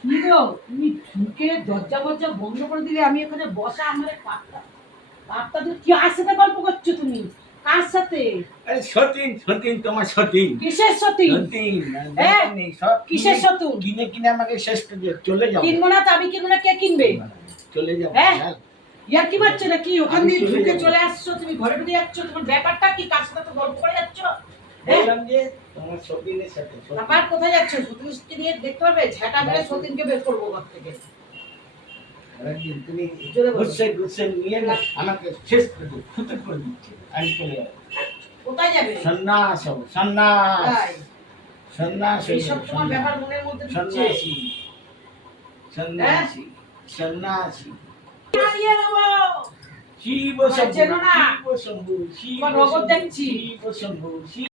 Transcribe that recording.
কি গো তুমি ঢুকে দরজা ফরজা বন্ধ করে দিলে, আমি এখানে বসা আমার কাকটা দিয়ে কি আর সাথে গল্প করছো তুমি? কার সাথে? আরে সতীন সতীন তোমার সতীন কিসের সতীন? সতীন হ্যাঁ? নেই সব কিসের সতীন? কিনে কিনে আমাকে শেষ করে দিয়ে চলে যাও। কিনবো না তো আমি কিনবো না, কে কিনবে? চলে যাও। হ্যাঁ? ইয়ার কি মারছে নাকি? ওখান আমি দিয়ে চলে ঢুকে যাবো। চলে আসছো, তুমি ঘরে ঢুকে যাচ্ছ, তোমার ব্যাপারটা কি? কার সাথে তো গল্প করে যাচ্ছ? বললাম যে তোমার সতীনের সাথে আবার কোথায় যাচ্ছ? সতীনকে নিয়ে দেখতে পারবে? ঝাঁটা মেরে সতীনকে বের করবো ঘর থেকে। তুমি চলে বলো। গুচ্ছে গুচ্ছে নিয়ে না আমাকে শেষ করে দিও, খুঁতে করে দিচ্ছে। আমি চলে যাবো। কোথায় যাবে? সন্ন্যাস হবো, সন্ন্যাস তাই? সন্ন্যাস হয়ে এইসব যাবো, তোমার ব্যাপার মনের মধ্যে ঢুকছে? সন্ন্যাসী সন্ন্যাসী সন্ন্যাসী হারিয়ে নেবো। শিব চেনো শম্ভু না? শিব শম্ভু শিব তোমার নগদ শম্ভু, দেখছি। শিব শম্ভু শিব